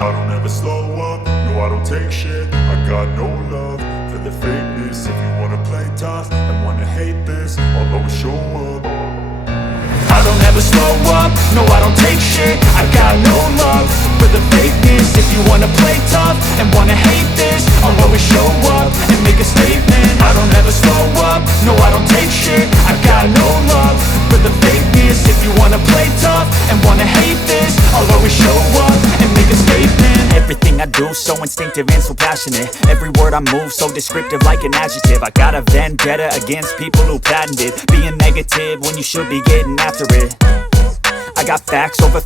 I don't ever slow up, no I don't take shit. I got no love for the fakeness. If you wanna play tough and wanna hate this, I'll always show up. I don't ever slow up, no I don't take shit. I got no love for the fakeness. If you wanna play tough and wanna hate this, I'll always show up and make a statement. I don't ever slow up, no I don't take shit. I got no love for the fakeness. If you wanna play tough and wanna hate this, I'll always show up and make a statement. Everything I do so instinctive and so passionate. Every word I move so descriptive like an adjective. I got a vendetta against people who patented being negative when you should be getting after it. I got facts over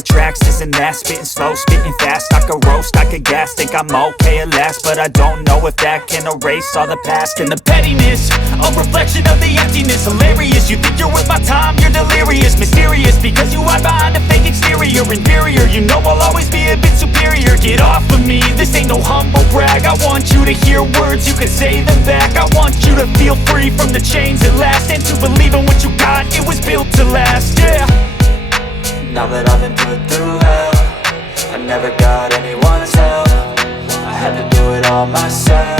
tracks, this and that. Spitting slow, spitting fast. I could roast, I could gas. Think I'm okay at last, but I don't know if that can erase all the past. And the pettiness, a reflection of the emptiness. Hilarious, you think you're worth my time, you're delirious. Mysterious, because you hide behind a fake exterior. Inferior, you know I'll always be a bit superior. Get off of me, this ain't no humble brag. I want you to hear words, you can say them back. I want you to feel free from the chains at last, and to believe in what you got, it was built to last, yeah. Now that I've been put through hell, I never got anyone's help. I had to do it all myself.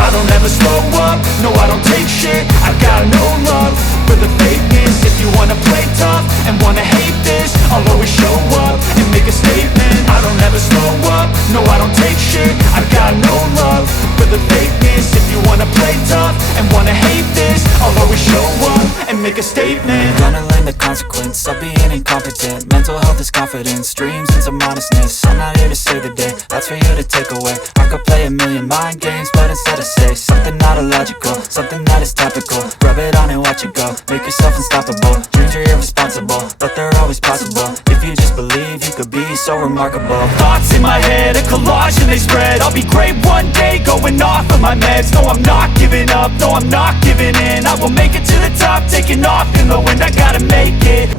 I don't ever slow up, no I don't take shit. I got no love for the fakeness. If you wanna play tough and wanna hate this, I'll always show up and make a statement. I don't ever slow up, no I don't take shit. I got no love for the fakeness. If you wanna play tough and wanna hate this, I'll always show up and make a statement. Gonna learn the consequence of being incompetent. Mental health is confidence, dreams into modestness. I'm not here to save the day, that's for you to take away. I could play a million mind games, but instead I say something not illogical, something that is topical. Rub it on and watch it go, make yourself unstoppable. Dreams are irresponsible, but they're always possible. If you just believe, you could be so remarkable. Thoughts in my head, a collage and they spread. I'll be great one day, going off of my meds. No, I'm not giving up, no, I'm not giving in. I will make it to the top, taking off in the wind. I gotta make it.